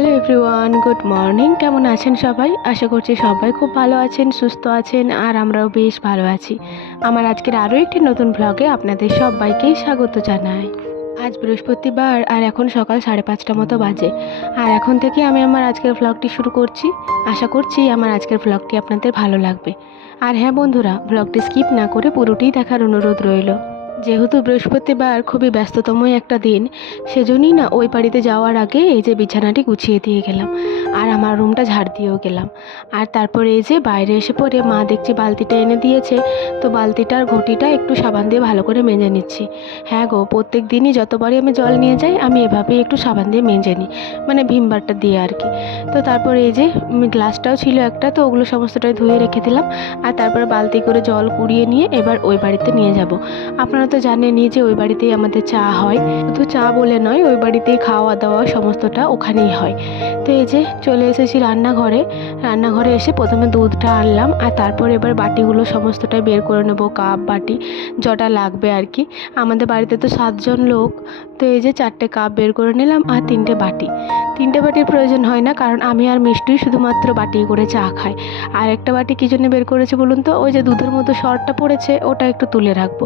Hello everyone, good morning. কেমন আছেন সবাই? আশা করছি সবাই খুব ভালো আছেন, সুস্থ আছেন, আর আমরাও বেশ ভালো আছি। আমার আজকের আরও একটি নতুন ব্লগে আপনাদের সবাইকেই স্বাগত জানাই। আজ বৃহস্পতিবার আর এখন সকাল 5:30 মতো বাজে। আর এখন থেকে আমি আমার আজকের ব্লগটি শুরু করছি। আশা করছি আমার আজকের ব্লগটি আপনাদের ভালো লাগবে। আর হ্যাঁ বন্ধুরা, ব্লগটি স্কিপ না করে পুরোটিই দেখার অনুরোধ রইল। যেহেতু বৃহস্পতিবার খুবই ব্যস্ততমই একটা দিন, সেজন্যই না ওই বাড়িতে যাওয়ার আগে এই যে বিছানাটি গুছিয়ে দিয়ে গেলাম, আর আমার রুমটা ঝাড় দিয়েও গেলাম। আর তারপরে এই যে বাইরে এসে পড়ে মা দেখছি বালতিটা এনে দিয়েছে, তো বালতিটার ঘটিটা একটু সাবান দিয়ে ভালো করে মেজে নিচ্ছি। হ্যাঁ গো, প্রত্যেক দিনই যতবারই আমি জল নিয়ে যাই আমি এভাবেই একটু সাবান দিয়ে মেজে নিই, মানে ভিমবারটা দিয়ে আর কি। তো তারপরে এই যে গ্লাসটাও ছিল একটা, তো ওগুলো সমস্তটাই ধুয়ে রেখে দিলাম। আর তারপরে বালতি করে জল কুড়িয়ে নিয়ে এবার ওই বাড়িতে নিয়ে যাব। আপনারা তো জানেনই যে ওই বাড়িতেই আমাদের চা হয়, শুধু চা বলে নয়, ওই বাড়িতেই খাওয়া দাওয়া সমস্তটা ওখানেই হয়। তো এই যে চলে এসেছি রান্নাঘরে এসে প্রথমে দুধটা আনলাম, আর তারপর এবার বাটিগুলো সমস্তটাই বের করে নেবো, কাপ বাটি যটা লাগবে আর কি। আমাদের বাড়িতে তো 7জন লোক, তো এই যে 4টে কাপ বের করে নিলাম আর 3টে বাটির প্রয়োজন হয় না, কারণ আমি আর মিষ্টি শুধুমাত্র বাটি করে চা খাই। আর একটা বাটি কী জন্য বের করেছে বলুন তো? ওই যে দুধের মতো সরটা পড়েছে, ওটা একটু তুলে রাখবো।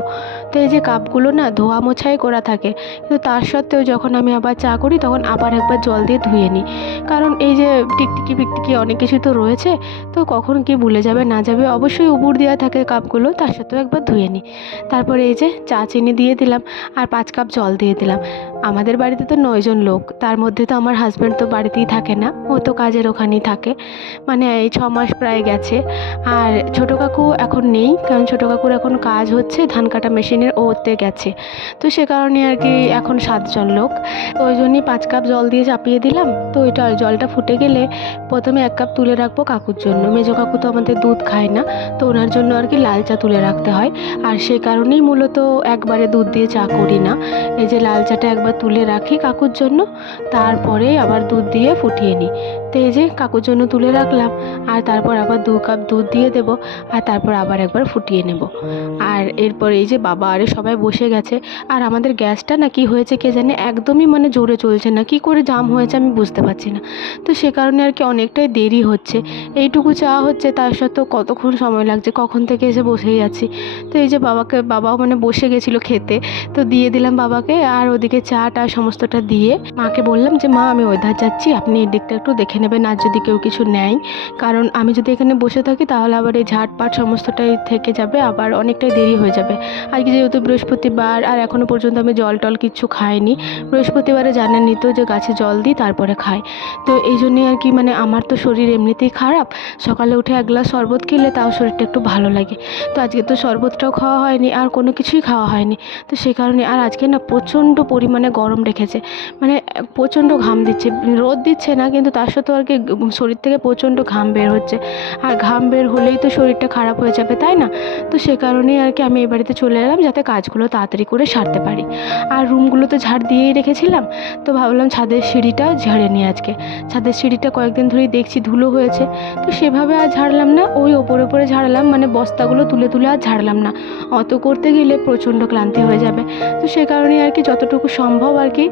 তো এই যে কাপগুলো না ধোয়া মোছাই করা থাকে, কিন্তু তার সত্ত্বেও যখন আমি আবার চা করি তখন আবার একবার জল দিয়ে ধুয়ে নিই, কারণ এই যে টিকটিকি ফিকটিকি অনেক কিছু তো রয়েছে, তো কখন কি ভুলে যাবে না যাবে, অবশ্যই উপুর দেওয়া থাকে কাপগুলো, তার সত্ত্বেও একবার ধুয়ে নিই। তারপরে এই যে চা চিনি দিয়ে দিলাম আর 5 কাপ জল দিয়ে দিলাম। আমাদের বাড়িতে তো 9জন লোক, তার মধ্যে তো আমার হাজব্যান্ড তো বাড়িতেই থাকে না, ও তো কাজের ওখানেই থাকে, মানে এই 6 মাস প্রায় গেছে। আর ছোটো কাকু এখন নেই, কারণ ছোটো কাকুর এখন কাজ হচ্ছে ধান কাটা মেশিনের, ওতে গেছে। তো সে কারণে আর কি এখন 7জন লোক, তো ওই জন্যই 5 কাপ জল দিয়ে চাপিয়ে দিলাম। তো ওইটা জলটা ফুটে গেলে প্রথমে 1 কাপ তুলে রাখবো কাকুর জন্য। মেজো কাকু তো আমাদের দুধ খায় না, তো ওনার জন্য আর কি লাল চা তুলে রাখতে হয়, আর সে কারণেই মূলত একবারে দুধ দিয়ে চা করি না। এই যে লাল চাটা একবার তুলে রাখি কাকুর জন্য, তারপরে আবার দুধ দিয়ে ফুটিয়ে নিই। তো এই যে কাকুর জন্য তুলে রাখলাম, আর তারপর আবার 2 কাপ দুধ দিয়ে দেব, আর তারপর আবার একবার ফুটিয়ে নেব। আর এরপর এই যে বাবা আরে সবাই বসে গেছে। আর আমাদের গ্যাসটা না কি হয়েছে কে জানে, একদমই মানে জোরে চলছে না, কি করে জাম হয়েছে আমি বুঝতে পারছি না। তো সে কারণে আর কি অনেকটাই দেরি হচ্ছে। এইটুকু চা হচ্ছে, তার সত্ত্বেও কতক্ষণ সময় লাগছে, কখন থেকে এসে বসেই আছি। তো এই যে বাবাও মানে বসে গেছিলো খেতে, তো দিয়ে দিলাম বাবাকে, আর ওদিকে চাটা সমস্তটা দিয়ে মাকে বললাম যে মা আমি ওই ধার যাচ্ছি, আপনি এই দিকটা একটু দেখে নেবেন আর যদি কেউ কিছু নেয়, কারণ আমি যদি এখানে বসে থাকি তাহলে আবার এই ঝাটপাট সমস্তটাই থেকে যাবে, আবার অনেকটাই দেরি হয়ে যাবে। আর কি যেহেতু বৃহস্পতিবার আর এখনও পর্যন্ত আমি জল টল কিচ্ছু খাইনি, বৃহস্পতিবারে জানেনই তো যে গাছে জল দিই তারপরে খাই। তো এই জন্যই আর কি, মানে আমার তো শরীর এমনিতেই খারাপ, সকালে উঠে 1 গ্লাস শরবত খেলে তাও শরীরটা একটু ভালো লাগে। তো আজকে তো শরবতটাও খাওয়া হয়নি আর কোনো কিছুই খাওয়া হয়নি, তো সে কারণে। আর আজকে না প্রচণ্ড পরিমাণে গরম রেখেছে, মানে প্রচণ্ড ঘাম দিচ্ছে, রোদ দিচ্ছে না কিন্তু তার সত্ত্বেও আর কি শরীর থেকে প্রচণ্ড ঘাম বের হচ্ছে, আর ঘাম বের হলেই তো শরীরটা খারাপ হয়ে যাবে, তাই না? তো সে কারণেই আর কি আমি এই বাড়িতে চলে এলাম, যাতে কাজগুলো তাড়াতাড়ি করে সারতে পারি। আর রুমগুলো তো ঝাড় দিয়েই রেখেছিলাম, তো ভাবলাম ছাদের সিঁড়িটা ঝেড়ে নিই আজকে। ছাদের সিঁড়িটা কয়েকদিন ধরেই দেখছি ধুলো হয়েছে, তো সেভাবে আর ঝাড়লাম না, ওই ওপরে ঝাড়লাম, মানে বস্তাগুলো তুলে আর ঝাড়লাম না, অত করতে গেলে প্রচণ্ড ক্লান্তি হয়ে যাবে। তো সে কারণেই আর কি যতটুকু সম্ভব আর কি,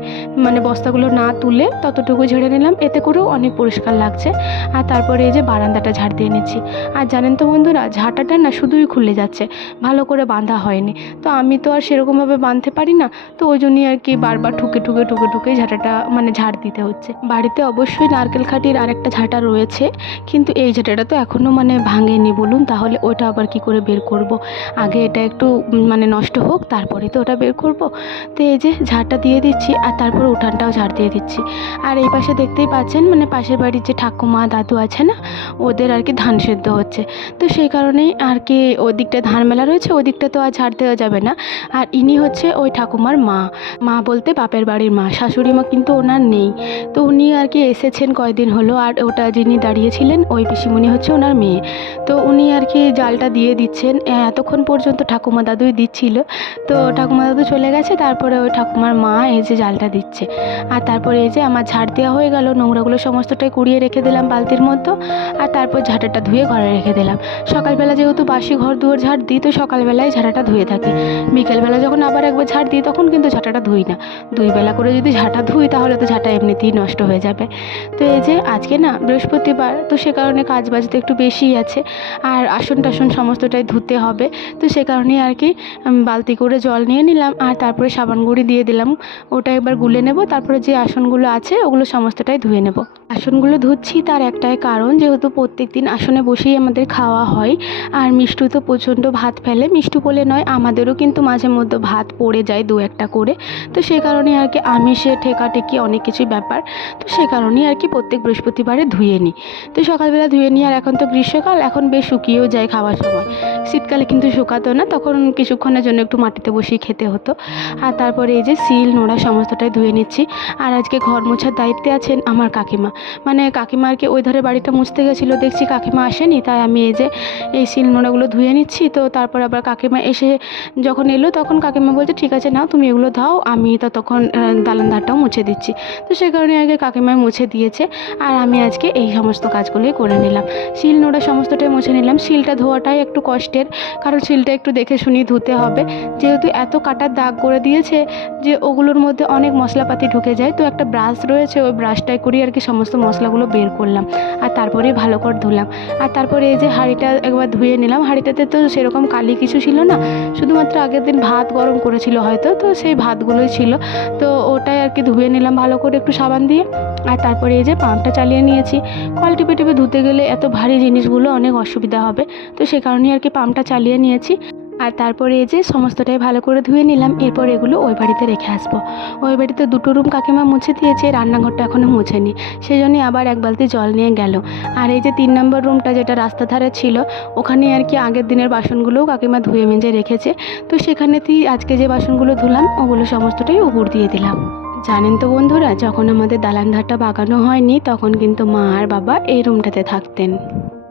মানে বস্তাগুলো না তুলে ততটুকু ঝেড়ে নিলাম, এতে করেও অনেক পরিষ্কার লাগছে। আর তারপরে এই যে বারান্দাটা ঝাড় দিয়ে নিচ্ছি। আর জানেন তো বন্ধুরা, ঝাঁটাটা না শুধুই খুলে যাচ্ছে, ভালো করে বাঁধা হয়নি, তো আমি তো আর সেরকমভাবে বাঁধতে পারি না, তো ওই জন্যই আর কি বারবার ঠুকে ঝাঁটাটা মানে ঝাড় দিতে হচ্ছে। বাড়িতে অবশ্যই নারকেল খাটির আরেকটা ঝাঁটা রয়েছে, কিন্তু এই ঝাঁটাটা তো এখনও মানে ভাঙেনি বলুন, তাহলে ওইটা আবার কি করে বের করব? আগে এটা একটু মানে নষ্ট হোক, তারপরে তো ওটা বের করব। তো এই যে ঝাড়টা দিয়ে দিচ্ছি, আর তারপর উঠানটাও ঝাড় দিয়ে দিচ্ছি। আর এই পাশে দেখতেই পাচ্ছেন, মানে পাশের বাড়ির যে ঠাকুমা দাদু আছে না, ওদের আর কি ধান সেদ্ধ হচ্ছে, তো সেই কারণেই আর কি ওই দিকটা ধান মেলা রয়েছে, ওই দিকটা তো আর ঝাড় দেওয়া যাবে না। আর ইনি হচ্ছে ওই ঠাকুমার মা বলতে বাপের বাড়ির মা, শাশুড়ি মা কিন্তু ওনার নেই, তো উনি আর কি এসেছেন কয়দিন হলো। আর ওটা যিনি দাঁড়িয়েছিলেন ওই পিসিমণি হচ্ছে ওনার মেয়ে, তো উনি আর কি জালটা দিয়ে দিচ্ছেন। এতক্ষণ পর্যন্ত ঠাকুমা দাদুই দিচ্ছিল, তো ঠাকুমা দাদু চলে গেছে, তারপরে ওই ঠাকুমার মা এই যে জালটা দিচ্ছে। আর তারপরে এই যে আমার ঝাড় দেওয়া হয়ে গেল, নোংরাগুলো সমস্তটাই কুড়িয়ে রেখে দিলাম বালতির মধ্যে। আর তারপর ঝাঁটাটা ধুয়ে ঘরে রেখে দিলাম। সকালবেলা যেহেতু বাসি ঘর দুয়ার ঝাড় দিই, তো সকালবেলায় ঝাঁটাটা ধুয়ে থাকি। বিকেলবেলা যখন আবার একবার ঝাড় দিই তখন কিন্তু ঝাঁটাটা ধুই না। 2 বেলা করে যদি ঝাঁটা ধুই তাহলে তো ঝাঁটা এমনিতেই নষ্ট হয়ে যাবে। তো এই যে আজকে না বৃহস্পতিবার, তো সে কারণে কাজ বাজ তো একটু বেশিই আছে। আর আসন টাসন সমস্তটাই ধুতে হবে, তো সে কারণেই আর কি বালতি করে জল নিয়ে নিলাম। আর তারপরে সাবান গুঁড়ি দিয়ে দিলাম, ওটা এবার গুলে নেব। তারপরে যে আসনগুলো আছে ওগুলো সমস্তটাই ধুয়ে নেব। আসনগুলো ধুচ্ছি তার একটাই কারণ, যেহেতু প্রত্যেক দিন আসনে বসেই আমাদের খাওয়া হয়। আর মিষ্টু তো প্রচণ্ড ভাত ফেলে, মিষ্টু বলে নয়, আমাদেরও কিন্তু মাঝে মধ্যে ভাত পড়ে যায় 2-1টা করে। তো সে কারণে আর কি আমিষে ঠেকাঠেকি অনেক কিছুই ব্যাপার, তো সে কারণেই আর কি প্রত্যেক বৃহস্পতিবারে ধুয়ে নিই। তো সকালবেলা ধুয়ে নিই। আর এখন তো গ্রীষ্মকাল, এখন বেশ শুকিয়েও যায় খাওয়ার সময়। শীতকালে কিন্তু শুকাতো না, তখন কিছুক্ষণের জন্য একটু মাটিতে বসিয়ে খেতে হতো। আর তারপরে এই যে শিল নোড়া সমস্তটাই ধুয়ে নিচ্ছি। আর আজকে ঘর মোছার দায়িত্বে আছেন আমার কাকিমা। মানে কাকিমা আর কি ওই ধারে বাড়িটা মুছতে গেছিলো, দেখছি কাকিমা আসেনি, তাই আমি এই যে এই শিল নোড়াগুলো ধুয়ে নিচ্ছি। তো তারপর আবার কাকিমা এসে যখন এলো তখন কাকিমা বলছে ঠিক আছে নাও তুমি এগুলো দাও, আমি ততক্ষণ দালান ধারটাও মুছে দিচ্ছি। তো সে কারণে আগে কাকিমায় মুছে দিয়েছে, আর আমি আজকে এই সমস্ত কাজগুলোই করে নিলাম। শিল নোড়া সমস্তটাই মুছে নিলাম। শিলটা ধোয়াটাই একটু কষ্টের, কারণ শিলটা একটু দেখে শুনিয়ে ধুতে হবে, যেহেতু এত কাটার দাগ করে দিয়েছে যে ওগুলোর মধ্যে অনেক মশলাপাতি ঢুকে যায়। তো একটা ব্রাশ রয়েছে, ওই ব্রাশটাই করি আর কি সমস্ত মশলাগুলো বের করলাম। আর তারপরে ভালো করে ধুলাম। আর তারপরে এই যে হাঁড়িটা একবার ধুয়ে নিলাম। হাঁড়িটাতে তো সেরকম কালি কিছু ছিল না, শুধুমাত্র আগের দিন ভাত গরম করেছিল হয়তো, তো সেই ভাতগুলোই ছিল। তো ওটাই আর কি ধুয়ে নিলাম ভালো করে একটু সাবান দিয়ে। আর তারপরে এই যে পাম্পটা চালিয়ে নিয়েছি। কল টিপে টিপে ধুতে গেলে এত ভারী জিনিসগুলো অনেক অসুবিধা হবে, তো সে কারণেই আর কি পাম্পটা চালিয়ে নিয়েছি। আর তারপরে এই যে সমস্তটাই ভালো করে ধুয়ে নিলাম। এরপর এগুলো ওই বাড়িতে রেখে আসবো। ওই বাড়িতে 2টো রুম কাকিমা মুছে দিয়েছে, রান্নাঘরটা এখনও মুছেনি, সেই জন্যই আবার এক বালতি জল নিয়ে গেল। আর এই যে 3 নম্বর রুমটা যেটা রাস্তা ধারে ছিল, ওখানে আর কি আগের দিনের বাসনগুলোও কাকিমা ধুয়ে মেজে রেখেছে। তো সেখানেতেই আজকে যে বাসনগুলো ধুলাম ওগুলো সমস্তটাই উপর দিয়ে দিলাম। জানেন তো বন্ধুরা, যখন আমাদের দালান ধারটা বাগানো হয়নি তখন কিন্তু মা আর বাবা এই রুমটাতে থাকতেন।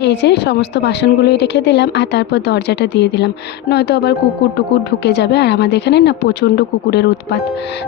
এই যে সমস্ত বাসনগুলোই রেখে দিলাম। আর তারপর দরজাটা দিয়ে দিলাম, নয়তো আবার কুকুর টুকুর ঢুকে যাবে। আর আমাদের এখানে না প্রচণ্ড কুকুরের উৎপাত।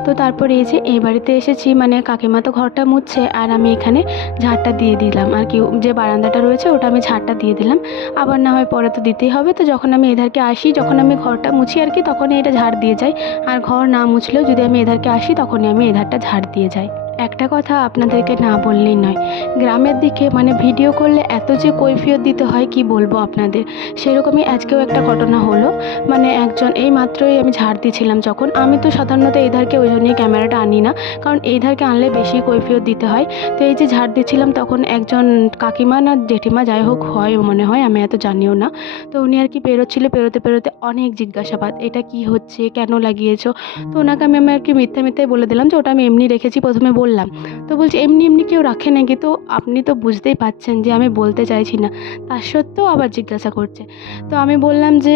তো তারপর এই যে এই বাড়িতে এসেছি, মানে কাকিমা তো ঘরটা মুছছে আর আমি এখানে ঝাড়টা দিয়ে দিলাম আর কি। যে বারান্দাটা রয়েছে ওটা আমি ঝাড়টা দিয়ে দিলাম, আবার না হয় পরে তো দিতেই হবে। তো যখন আমি এধারকে আসি, যখন আমি ঘরটা মুছি আর কি, তখনই এটা ঝাড় দিয়ে যাই। আর ঘর না মুছলেও যদি আমি এধারকে আসি তখনই আমি এধারটা ঝাড় দিয়ে যাই। একটা কথা আপনাদেরকে না বললেই নয়, গ্রামের দিকে মানে ভিডিও করলে এত যে কৈফিয়ত দিতে হয় কি বলবো আপনাদের। সেরকমই আজকেও একটা ঘটনা হলো। মানে একজন, এই মাত্রই আমি ঝাড় দিয়েছিলাম যখন, আমি তো সাধারণত এই ধারকে ওই জন্যই ক্যামেরাটা আনি না, কারণ এই ধারকে আনলে বেশি কৈফিয়ত দিতে হয়। তো এই যে ঝাড় দিচ্ছিলাম তখন একজন কাকিমা না জেঠিমা যাই হোক হয় মনে হয়, আমি এত জানিও না। তো উনি আর কি বেরোচ্ছিল, বেরোতে বেরোতে অনেক জিজ্ঞাসাবাদ, এটা কি হচ্ছে, কেন লাগিয়েছো। তো ওনাকে আমি আর কি মিথ্যাই বলে দিলাম যে ওটা আমি এমনি রেখেছি, প্রথমে বললাম। তো বলছে এমনি এমনি কেউ রাখে নাকি। তো আপনি তো বুঝতেই পারছেন যে আমি বলতে চাইছি না, তার সত্ত্বেও আবার জিজ্ঞাসা করছে। তো আমি বললাম যে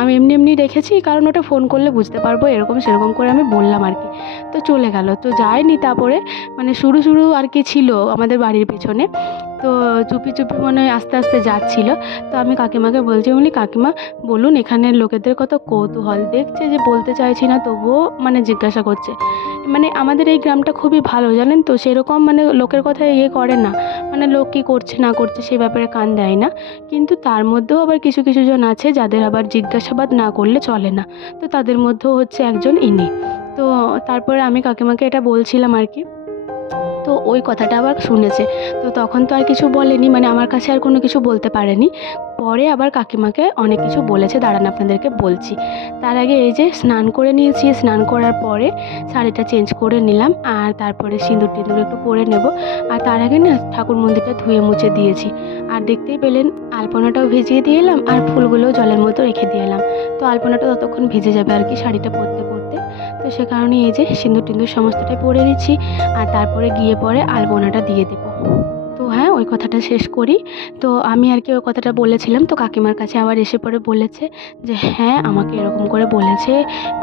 আমি এমনি এমনি রেখেছি, কারণ ওটা ফোন করলে বুঝতে পারবো, এরকম সেরকম করে আমি বললাম আর কি। তো চলে গেল, তো যায়নি। তারপরে মানে শুরু আর কি ছিল আমাদের বাড়ির পেছনে, তো চুপি চুপি মনে হয় আস্তে আস্তে যাচ্ছিল। তো আমি কাকিমাকে বলছি, বলি কাকিমা বলুন, এখানের লোকেদের কত কৌতূহল, দেখছে যে বলতে চাইছি না তবুও মানে জিজ্ঞাসা করছে। মানে আমাদের এই গ্রামটা খুবই ভালো জানেন তো, সেরকম মানে লোকের কথা ইয়ে করে না, মানে লোক কী করছে না করছে সে ব্যাপারে কান দেয় না। কিন্তু তার মধ্যেও আবার কিছু কিছু জন আছে যাদের আবার জিজ্ঞাসাবাদ না করলে চলে না। তো তাদের মধ্যেও হচ্ছে একজন ইনি। তো তারপরে আমি কাকিমাকে এটা বলছিলাম আর কি। তো ওই কথাটা আবার শুনেছে। তো তখন তো আর কিছু বলেনি, মানে আমার কাছে আর কোনো কিছু বলতে পারেনি। পরে আবার কাকিমাকে অনেক কিছু বলেছে, দাঁড়ান আপনাদেরকে বলছি। তার আগে এই যে স্নান করে নিয়েছি, স্নান করার পরে শাড়িটা চেঞ্জ করে নিলাম। আর তারপরে সিঁদুর টিঁদুর একটু পরে নেব। আর তার আগে না ঠাকুর মন্দিরটা ধুয়ে মুছে দিয়েছি। আর দেখতেই পেলেন আলপনাটাও ভিজিয়ে দিয়ে এলাম, আর ফুলগুলোও জলের মতো রেখে দিয়ে এলাম। তো আলপনাটা ততক্ষণ ভিজে যাবে আর কি শাড়িটা পরতে পরতে। তো সে কারণে এই যে সিঁদুর টিঁদুর সমস্তটাই পরে নিচ্ছি। আর তারপরে গিয়ে পরে আলপনাটা দিয়ে দেবো। তো হ্যাঁ, ওই কথাটা শেষ করি। তো আমি আর কি ওই কথাটা বলেছিলাম, তো কাকিমার কাছে আবার এসে পরে বলেছে যে হ্যাঁ আমাকে এরকম করে বলেছে,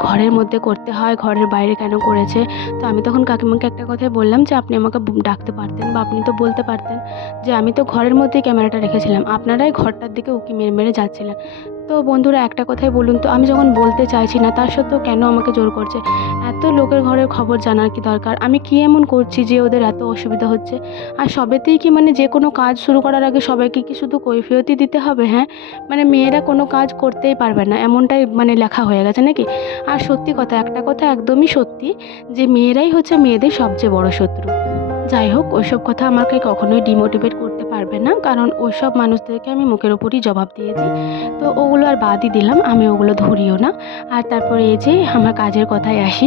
ঘরের মধ্যে করতে হয়, ঘরের বাইরে কেন করেছে। তো আমি তখন কাকিমাকে একটা কথাই বললাম যে আপনি আমাকে ডাকতে পারতেন, বা আপনি তো বলতে পারতেন যে আমি তো ঘরের মধ্যেই ক্যামেরাটা রেখেছিলাম, আপনারাই ঘরটার দিকে উকি মেরে মেরে যাচ্ছিলেন। তো বন্ধুরা একটা কথাই বলুন তো, আমি যখন বলতে চাইছি না তার সত্ত্বেও কেন আমাকে জোর করছে? এত লোকের ঘরের খবর জানার কি দরকার? আমি কি এমন করছি যে ওদের এত অসুবিধা হচ্ছে? আর সবেতেই কি মানে যে কোনো কাজ শুরু করার আগে সবাইকে কি শুধু কৈফিয়তই দিতে হবে? হ্যাঁ, মানে মেয়েরা কোনো কাজ করতেই পারবে না এমনটাই মানে লেখা হয়ে গেছে নাকি? আর সত্যি কথা, একটা কথা একদমই সত্যি, যে মেয়েরাই হচ্ছে মেয়েদের সবচেয়ে বড় শত্রু। যাই হোক, ওইসব কথা আমাকে কখনোই ডিমোটিভেট করতে পারবে না, কারণ ওইসব মানুষদেরকে আমি মুখের ওপরই জবাব দিয়ে দিই। তো ওগুলো আর বাদই দিলাম, আমি ওগুলো ধরিও না। আর তারপরে এই যে আমার কাজের কথায় আসি,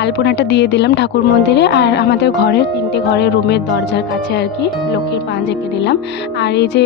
আলপনাটা দিয়ে দিলাম ঠাকুর মন্দিরে, আর আমাদের ঘরের 3টে ঘরের রুমের দরজার কাছে আর কি লক্ষ্মীর পান এঁকে নিলাম। আর এই যে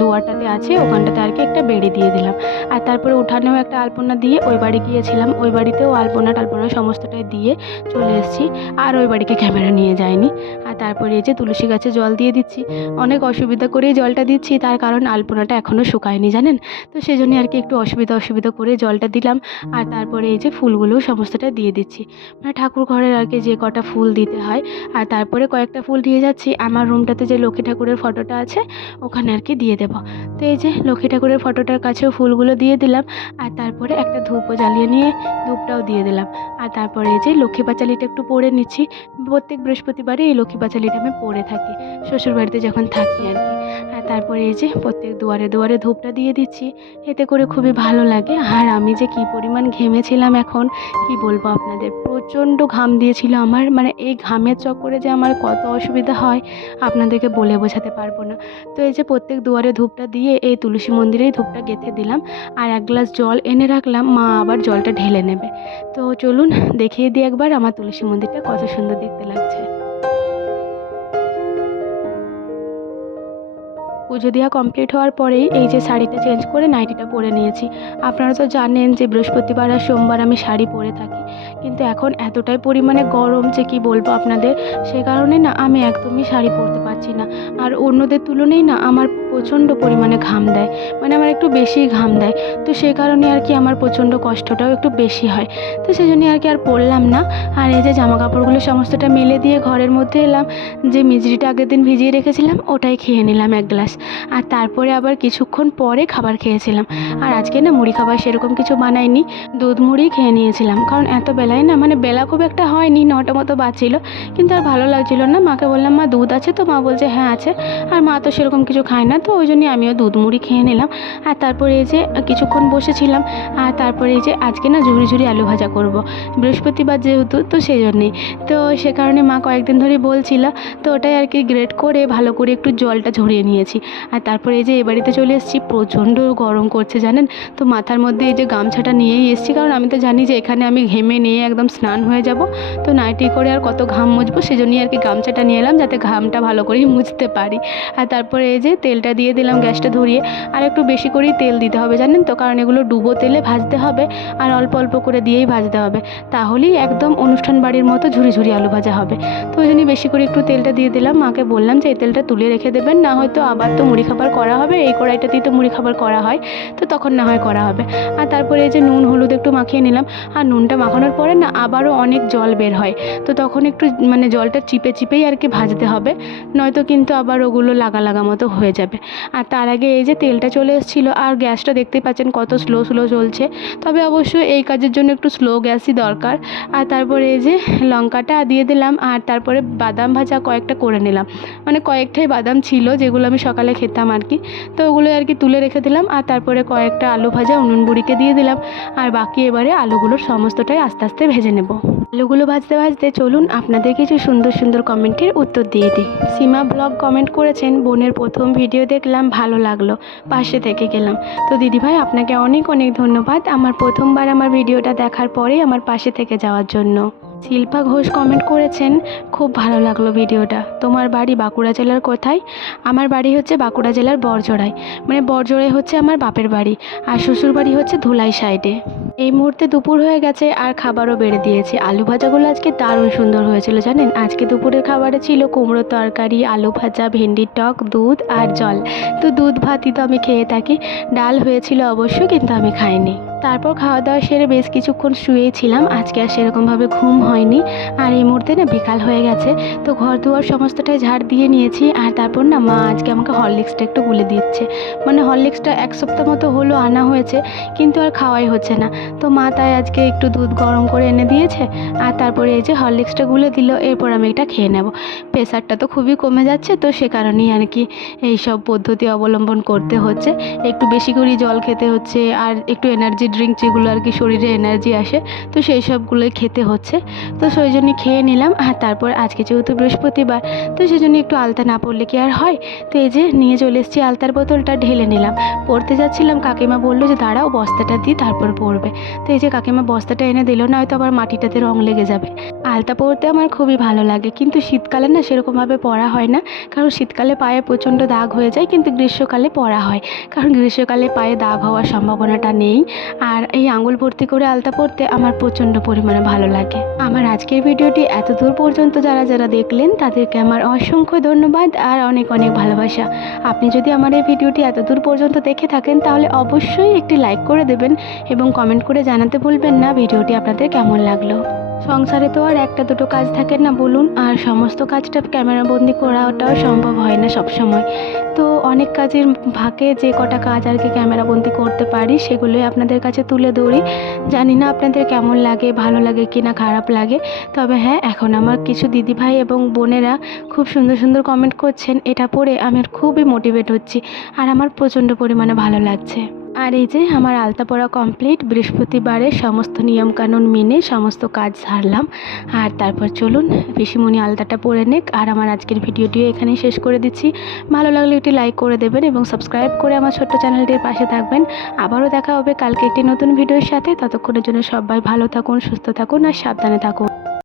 দুয়ারটাতে আছে ওখানটাতে আর কি একটা বেড়ি দিয়ে দিলাম। আর তারপরে উঠানেও একটা আলপনা দিয়ে ওই বাড়ি গিয়েছিলাম, ওই বাড়িতেও আলপনা টালপনা সমস্তটাই দিয়ে চলে এসেছি। আর ওই বাড়িকে ক্যামেরা নিয়ে যায়নি। আর তারপরে এই যে তুলসী গাছে জল দিয়ে দিচ্ছি, অনেক অসুবিধা করেই জলটা দিচ্ছি, তার কারণ আলপনাটা এখনও শুকায়নি জানেন। তো সেই জন্যই আর কি একটু অসুবিধা করে জলটা দিলাম। আর তারপরে এই যে ফুলগুলোও সমস্তটা দিয়ে দিচ্ছি, মানে ঠাকুর ঘরের আর কি যে কটা ফুল দিতে হয়। আর তারপরে কয়েকটা ফুল দিয়ে যাচ্ছি আমার রুমটাতে যে লক্ষ্মী ঠাকুরের ফটোটা আছে ওখানে আর কি দিয়ে দেবো। তো এই যে লক্ষ্মী ঠাকুরের ফটোটার কাছেও ফুলগুলো দিয়ে দিলাম। আর তারপরে একটা ধূপও জ্বালিয়ে নিয়ে ধূপটাও দিয়ে দিলাম। আর তারপরে এই যে লক্ষ্মী পাঁচালিটা একটু পড়ে নিচ্ছি। প্রত্যেক বৃহস্পতিবারে এই লক্ষ্মী পাঁচালিটা আমি পড়ে থাকি শ্বশুরবাড়িতে যখন থাকি আর কি। আর তারপরে এই যে প্রত্যেক দুয়ারে দুয়ারে ধূপটা দিয়ে দিচ্ছি, এতে করে খুবই ভালো লাগে। আর আমি যে কী পরিমাণ ঘেমেছিলাম এখন কি বলবো আপনাদের, প্রচণ্ড ঘাম দিয়েছিল আমার, মানে এই ঘামের চক্করে যে আমার কত অসুবিধা হয় আপনাদেরকে বলে বোঝাতে পারবো না। তো এই যে প্রত্যেক দুয়ারে ধূপটা দিয়ে এই তুলসী মন্দিরেই ধূপটা গেঁথে দিলাম। আর এক গ্লাস জল এনে রাখলাম, মা আবার জলটা ঢেলে নেবে। তো চলুন দেখিয়ে দিই একবার আমার তুলসী মন্দিরটা কত সুন্দর দেখতে লাগছে। পুজো দেওয়া কমপ্লিট হওয়ার পরেই এই যে শাড়িটা চেঞ্জ করে নাইটিটা পরে নিয়েছি। আপনারা তো জানেন যে বৃহস্পতিবার আর সোমবার আমি শাড়ি পরে থাকি, কিন্তু এখন এতটাই পরিমাণে গরম যে কি বলবো আপনাদের, সে কারণে না আমি একদমই শাড়ি পরতে পারছি না। আর অন্যদের তুলনায় না আমার প্রচণ্ড পরিমাণে ঘাম দেয়, মানে আমার একটু বেশিই ঘাম দেয়। তো সেই কারণে আর কি আমার প্রচণ্ড কষ্টটাও একটু বেশি হয়। তো সেই জন্যই আর কি আর পরলাম না। আর এই যে জামা কাপড়গুলো সমস্তটা মেলে দিয়ে ঘরের মধ্যে এলাম, যে মিজরিটা আগের দিন ভিজিয়ে রেখেছিলাম ওটাই খেয়ে নিলাম এক গ্লাস। আর তারপরে আবার কিছুক্ষণ পরে খাবার খেয়েছিলাম। আর আজকে না মুড়ি খাবার সেরকম কিছু বানাইনি, দুধ মুড়ি খেয়ে নিয়েছিলাম, কারণ এত বেলায় না মানে বেলা খুব একটা হয়নি, 9টা মতো বাজছিল, কিন্তু আর ভালো লাগছিল না। মাকে বললাম মা দুধ আছে? তো মা বলছে হ্যাঁ আছে। আর মা তো সেরকম কিছু খায় না, তো ওই জন্যই আমিও দুধ মুড়ি খেয়ে নিলাম। আর তারপরে এই যে কিছুক্ষণ বসেছিলাম। আর তারপরে এই যে আজকে না ঝুরি ঝুরি আলু ভাজা করব, বৃহস্পতিবার যেহেতু, তো সেই জন্যেই। তো সে কারণে মা কয়েকদিন ধরেই বলছিল, তো ওটাই আর কি গ্রেট করে ভালো করে একটু জলটা ঝরিয়ে নিয়েছি। আর তারপরে এই যে এ বাড়িতে চলে এসেছি, প্রচণ্ড গরম করছে জানেন। তো মাথার মধ্যে এই যে গামছাটা নিয়েই এসেছি, কারণ আমি তো জানি যে এখানে আমি ঘেমে নিয়ে একদম স্নান হয়ে যাব, তো নাইটি করে আর কত ঘাম মুছবো, সেজন্যই আর কি গামছাটা নিয়ে এলাম যাতে ঘামটা ভালো করেই মুছতে পারি। আর তারপরে এই যে তেলটা দিয়ে দিলাম গ্যাসটা ধরিয়ে। আর একটু বেশি করেই তেল দিতে হবে জানেন তো, কারণ এগুলো ডুবো তেলে ভাজতে হবে, আর অল্প অল্প করে দিয়েই ভাজতে হবে, তাহলেই একদম অনুষ্ঠান বাড়ির মতো ঝুরি ঝুরি আলু ভাজা হবে। তো ওই জন্যই বেশি করে একটু তেলটা দিয়ে দিলাম। মাকে বললাম যে এই তেলটা তুলে রেখে দেবেন, না হয়তো আবার তো মুড়ি খাবার করা হবে, এই কড়াইটাতেই তো মুড়ি খাবার করা হয়, তো তখন না হয় করা হবে। আর তারপরে এই যে নুন হলুদ একটু মাখিয়ে নিলাম। আর নুনটা মাখানোর পরে না আবারও অনেক জল বের হয়, তো তখন একটু মানে জলটা চিপে চিপেই আর কি ভাজতে হবে, নয়তো কিন্তু আবার ওগুলো লাগা লাগা মতো হয়ে যাবে। আর তার আগে এই যে তেলটা চলে এসেছিলো, আর গ্যাসটা দেখতেই পাচ্ছেন কত স্লো স্লো চলছে, তবে অবশ্যই এই কাজের জন্য একটু স্লো গ্যাসই দরকার। আর তারপরে এই যে লঙ্কাটা দিয়ে দিলাম। আর তারপরে বাদাম ভাজা কয়েকটা করে নিলাম, মানে কয়েকটাই বাদাম ছিল যেগুলো আমি সকালে খেতাম আর কি, তো ওগুলো আর কি তুলে রেখে দিলাম। আর তারপরে কয়েকটা আলু ভাজা উনুন বুড়িকে দিয়ে দিলাম। আর বাকি এবারে আলুগুলোর সমস্তটাই আস্তে আস্তে ভেজে নেব। আলুগুলো ভাজতে ভাজতে চলুন আপনাদের কিছু সুন্দর সুন্দর কমেন্টের উত্তর দিয়ে দিই। সীমা ব্লগ কমেন্ট করেছেন, বোনের প্রথম ভিডিও দেখলাম ভালো লাগলো, পাশে থেকে গেলাম। তো দিদিভাই আপনাকে অনেক অনেক ধন্যবাদ আমার প্রথমবার আমার ভিডিওটা দেখার পরেই আমার পাশে থেকে যাওয়ার জন্য। শিল্পা ঘোষ কমেন্ট করেছেন, খুব ভালো লাগলো ভিডিওটা, তোমার বাড়ি বাঁকুড়া জেলার কোথায়? আমার বাড়ি হচ্ছে বাঁকুড়া জেলার বড়জোড়ায়, মানে বড়জোড়ায় হচ্ছে আমার বাপের বাড়ি, আর শ্বশুর বাড়ি হচ্ছে ধুলাই সাইডে। এই মুহূর্তে দুপুর হয়ে গেছে আর খাবারও বেড়ে দিয়েছি। আলু ভাজাগুলো আজকে দারুণ সুন্দর হয়েছিল জানেন। আজকে দুপুরের খাবারে ছিল কুমড়ো তরকারি, আলু ভাজা, ভেন্ডির টক, দুধ আর জল। তো দুধ ভাতই তো আমি খেয়ে থাকি। ডাল হয়েছিল অবশ্য, কিন্তু আমি খাইনি। তারপর খাওয়া দাওয়া সেরে বেশ কিছুক্ষণ শুয়েছিলাম। আজকে আর সেরকমভাবে ঘুম হয়নি। আর এই মুহূর্তে না বিকাল হয়ে গেছে, তো ঘর দুয়ার সমস্তটাই ঝাড় দিয়ে নিয়েছি। আর তারপর না মা আজকে আমাকে হরলিক্সটা একটু গুলে দিচ্ছে। মানে হরলিক্সটা এক সপ্তাহ মতো হলো আনা হয়েছে, কিন্তু আর খাওয়াই হচ্ছে না। তো মা তাই আজকে একটু দুধ গরম করে এনে দিয়েছে, আর তারপরে এই যে হরলিক্সটা গুলে দিল। এরপর আমি এটা খেয়ে নেব। প্রেশারটা তো খুবই কমে যাচ্ছে, তো সে কারণেই আর কি এই সব পদ্ধতি অবলম্বন করতে হচ্ছে। একটু বেশি করে জল খেতে হচ্ছে, আর একটু এনার্জি ড্রিঙ্ক যেগুলো আর কি শরীরে এনার্জি আসে, তো সেই সবগুলোই খেতে হচ্ছে। তো সেই জন্য খেয়ে নিলাম। আর তারপর আজকে যেহেতু বৃহস্পতিবার, তো সেই জন্য একটু আলতা না পড়লে কি আর হয়। তো এই যে নিয়ে চলে এসেছি আলতার বোতলটা, ঢেলে নিলাম। পড়তে যাচ্ছিলাম, কাকিমা বললো যে দাঁড়াও বস্তাটা দিই তারপর পড়বে। তো এই যে কাকিমা বস্তাটা এনে দিল, না হয়তো আবার মাটিটাতে রং লেগে যাবে। আলতা পরতে আমার খুবই ভালো লাগে, কিন্তু শীতকালে না সেরকমভাবে পরা হয় না। কারণ শীতকালে পায়ে প্রচণ্ড দাগ হয়ে যায়, কিন্তু গ্রীষ্মকালে পরা হয়। কারণ গ্রীষ্মকালে পায়ে দাগ হওয়ার সম্ভাবনাটা নেই। আর এই আঙুল ভর্তি করে আলতা পরতে আমার প্রচণ্ড পরিমাণে ভালো লাগে। আমার আজকের ভিডিওটি এত দূর পর্যন্ত যারা যারা দেখলেন তাদেরকে আমার অসংখ্য ধন্যবাদ আর অনেক অনেক ভালোবাসা। আপনি যদি আমার এই ভিডিওটি এত দূর পর্যন্ত দেখে থাকেন তাহলে অবশ্যই একটি লাইক করে দেবেন এবং কমেন্ট করে জানাতে ভুলবেন না ভিডিওটি আপনাদের কেমন লাগলো। সংসারে তো আর একটা দুটো কাজ থাকে না বলুন, আর সমস্ত কাজটা ক্যামেরাবন্দি করাটাও সম্ভব হয় না সব সময়। তো অনেক কাজের ফাঁকে যে কটা কাজ আর কি ক্যামেরাবন্দি করতে পারি সেগুলোই আপনাদের কাছে তুলে ধরি। জানি না আপনাদের কেমন লাগে, ভালো লাগে কি না খারাপ লাগে। তবে হ্যাঁ, এখন আমার কিছু দিদিভাই এবং বোনেরা খুব সুন্দর সুন্দর কমেন্ট করছেন, এটা পড়ে আমি খুবই মোটিভেট হচ্ছি আর আমার প্রচণ্ড পরিমাণে ভালো লাগছে। আর এই যে আমার আলতা পড়া কমপ্লিট। বৃহস্পতিবারের সমস্ত নিয়মকানুন মেনে সমস্ত কাজ সারলাম। আর তারপর চলুন পিসিমণি আলতাটা পরে নিক। আর আমার আজকের ভিডিওটিও এখানেই শেষ করে দিচ্ছি। ভালো লাগলে একটি লাইক করে দেবেন এবং সাবস্ক্রাইব করে আমার ছোট্ট চ্যানেলটির পাশে থাকবেন। আবারও দেখা হবে কালকে একটি নতুন ভিডিওর সাথে। ততক্ষণের জন্য সবাই ভালো থাকুন, সুস্থ থাকুন আর সাবধানে থাকুন।